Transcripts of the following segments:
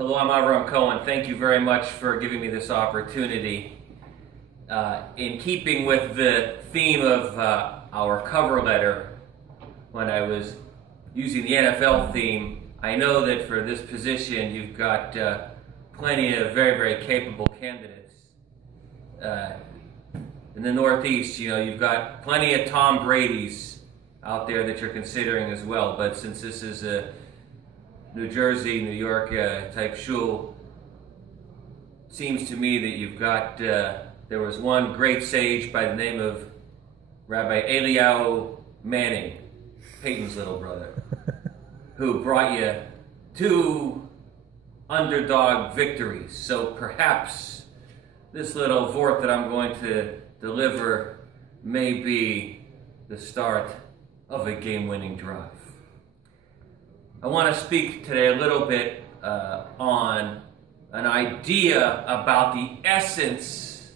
Hello, I'm Avram Cohen. Thank you very much for giving me this opportunity. In keeping with the theme of our cover letter, when I was using the NFL theme, I know that for this position you've got plenty of very, very capable candidates. In the Northeast, you've got plenty of Tom Brady's out there that you're considering as well. But since this is a New Jersey, New York type shul, it seems to me that you've got, there was one great sage by the name of Rabbi Eliyahu Manning, Peyton's little brother, who brought you 2 underdog victories. So perhaps this little Vort that I'm going to deliver may be the start of a game-winning drive. I want to speak today a little bit on an idea about the essence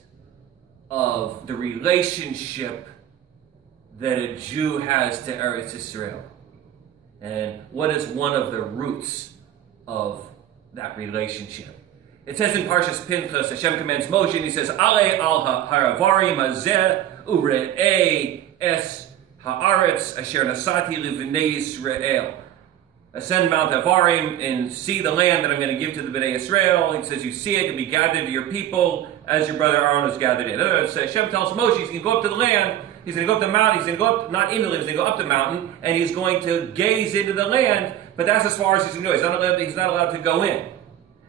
of the relationship that a Jew has to Eretz Israel, and what is one of the roots of that relationship. It says in Parshas Pinchas, Hashem commands Moshe, and he says, Ale al ha'aravarim hazeh ure'ei es ha'aretz asher nasati livnei Yisrael. Ascend Mount Avarim and see the land that I'm going to give to the Bnei Israel. He says, you see it, you'll be gathered to your people as your brother Aaron was gathered in. In other words, Hashem tells Moshe he's going to go up to the land, he's going to go up the mountain, he's going to go up, not in the land, he's going to go up the mountain, and he's going to gaze into the land, but that's as far as he's going to go. He's not allowed to go in.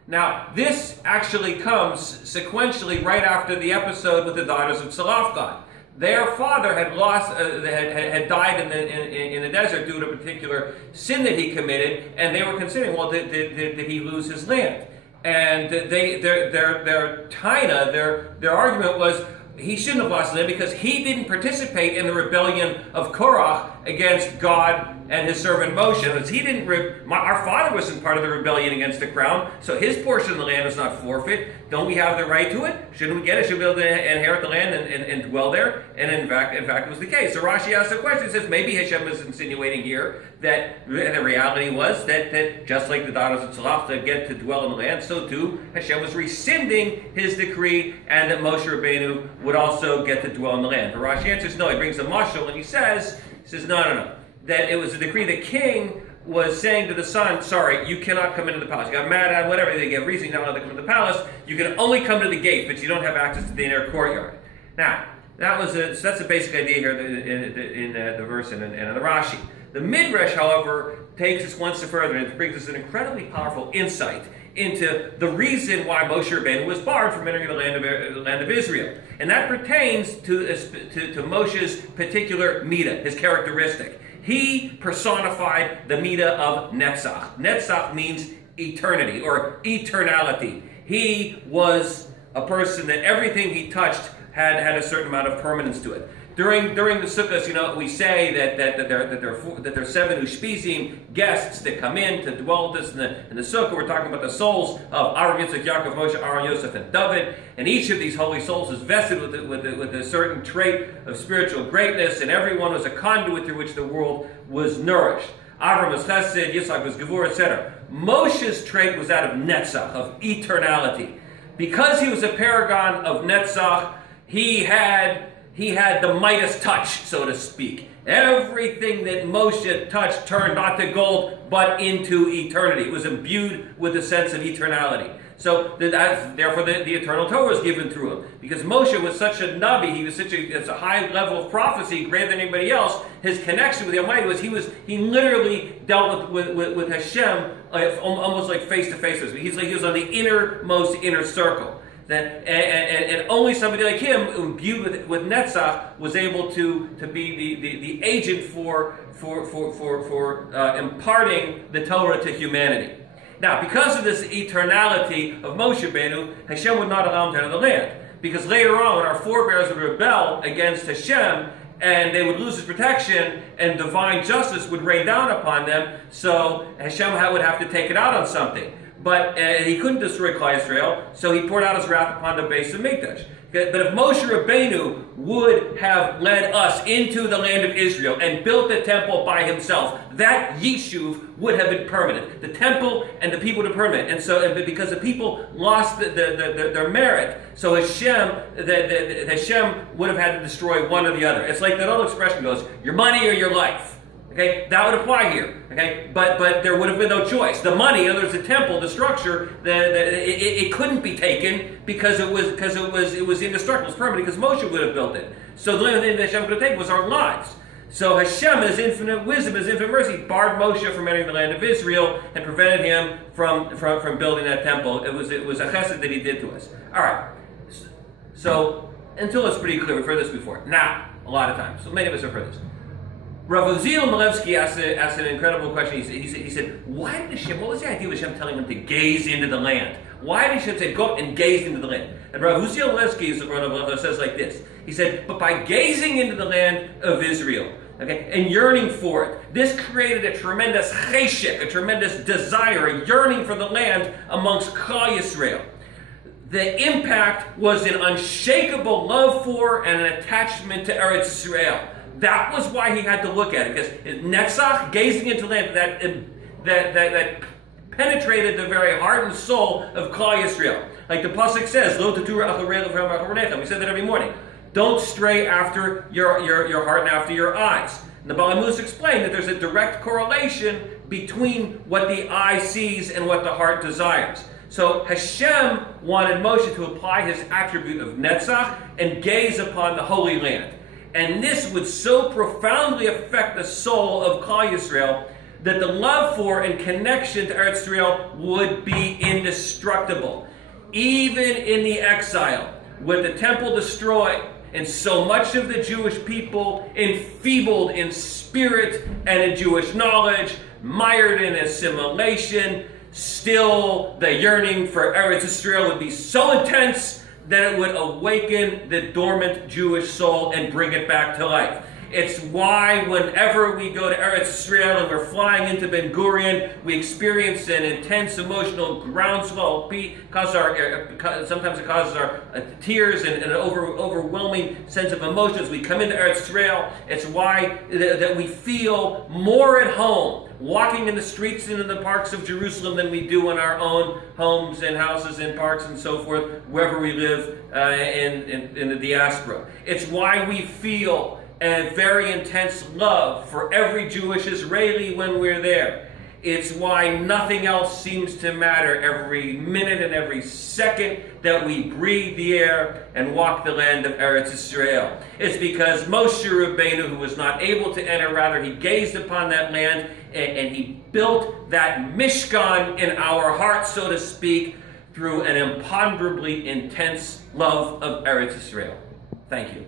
Now, this actually comes sequentially right after the episode with the daughters of Tzalafgad. Their father had had died in the desert due to a particular sin that he committed, and they were considering, well, did he lose his land? And their argument was he shouldn't have lost land because he didn't participate in the rebellion of Korach against God and his servant Moshe. As he didn't, our father wasn't part of the rebellion against the crown, so his portion of the land is not forfeit. Don't we have the right to it? Shouldn't we get it? Should we be able to inherit the land and dwell there? And in fact, it was the case. So Rashi asks a question. He says maybe Hashem is insinuating here that the reality was that just like the daughters of Tzalafgad get to dwell in the land, so too Hashem was rescinding his decree, and that Moshe Rabbeinu would also get to dwell in the land. But Rashi answers no. He brings a mashal and he says no. That it was a decree the king was saying to the son, sorry, you cannot come into the palace. You got mad at whatever, they gave reason you're not allowed to come into the palace. You can only come to the gate, but you don't have access to the inner courtyard. Now, so that's the basic idea here in the verse and in the Rashi. The Midrash, however, takes us one step further and brings us an incredibly powerful insight into the reason why Moshe Rabbeinu was barred from entering the land of Israel. And that pertains to Moshe's particular midah, his characteristic. He personified the midah of Netzach. Netzach means eternity or eternality. He was a person that everything he touched had a certain amount of permanence to it. During the Sukkot, we say that there are 7 Ushpizim, guests that come in to dwell with us in the Sukkah. We're talking about the souls of Avraham, Yitzchak, Yaakov, Moshe, Aaron, Yosef, and David. And each of these holy souls is vested with a certain trait of spiritual greatness, and everyone was a conduit through which the world was nourished. Avraham was Chesed, Yitzchak was Gevur, etc. Moshe's trait was that of Netzach, of eternality. Because he was a paragon of Netzach, he had the Midas touch, so to speak. Everything that Moshe touched turned not to gold, but into eternity. It was imbued with a sense of eternality. So therefore the eternal Torah was given through him. Because Moshe was such a Navi, he was such a high level of prophecy, greater than anybody else. His connection with the Almighty was he literally dealt with Hashem almost like face to face. He was on the innermost inner circle. And only somebody like him, imbued with Netzach, was able to be the agent for imparting the Torah to humanity. Now, because of this eternality of Moshe Rabbeinu, Hashem would not allow him to enter the land. Because later on, when our forebears would rebel against Hashem, and they would lose his protection, and divine justice would rain down upon them, so Hashem would have to take it out on something. But he couldn't destroy Klal Yisrael, so he poured out his wrath upon the base of Mikdash. Okay? But if Moshe Rabbeinu would have led us into the land of Israel and built the temple by himself, that Yishuv would have been permanent. The temple and the people would have been permanent. And so, because the people lost their merit, so Hashem would have had to destroy one or the other. It's like that old expression goes, your money or your life. Okay, that would apply here. Okay, but there would have been no choice. The money, in other words, the temple, the structure, it couldn't be taken because it was indestructible, it's permanent, because Moshe would have built it. So the only thing that Hashem could have taken was our lives. So Hashem, in his infinite wisdom, his infinite mercy, barred Moshe from entering the land of Israel and prevented him from building that temple. It was a chesed that he did to us. All right. So until it's pretty clear, we've heard this before. Now, a lot of times. So many of us have heard this. Rav Uziel Malevsky asked an incredible question. He said, why did Hashem, what was the idea of Hashem telling him to gaze into the land? Why did Hashem say, go up and gaze into the land? And Rav Uziel Malevsky says like this. He said, but by gazing into the land of Israel, okay, and yearning for it, this created a tremendous cheshek, a tremendous desire, a yearning for the land amongst Klal Yisrael. The impact was an unshakable love for and an attachment to Eretz Yisrael. That was why he had to look at it, because Netzach, gazing into land, that penetrated the very heart and soul of Klal Yisrael. Like the pasuk says, "Lo tatura acharei levrei acharei." We said that every morning. Don't stray after your heart and after your eyes. And the Balamus explained that there's a direct correlation between what the eye sees and what the heart desires. So Hashem wanted Moshe to apply his attribute of Netzach and gaze upon the Holy Land. And this would so profoundly affect the soul of Klal Yisrael that the love for and connection to Eretz Yisrael would be indestructible. Even in the exile, with the temple destroyed, and so much of the Jewish people enfeebled in spirit and in Jewish knowledge, mired in assimilation, still the yearning for Eretz Yisrael would be so intense that it would awaken the dormant Jewish soul and bring it back to life. It's why whenever we go to Eretz Yisrael and we're flying into Ben Gurion, we experience an intense emotional groundswell. Sometimes it causes our tears and an overwhelming sense of emotions. We come into Eretz Yisrael. It's why that we feel more at home walking in the streets and in the parks of Jerusalem than we do in our own homes and houses and parks and so forth, wherever we live in the diaspora. It's why we feel a very intense love for every Jewish Israeli when we're there. It's why nothing else seems to matter every minute and every second that we breathe the air and walk the land of Eretz Yisrael. It's because Moshe Rabbeinu, who was not able to enter, rather he gazed upon that land and he built that Mishkan in our hearts, so to speak, through an imponderably intense love of Eretz Yisrael. Thank you.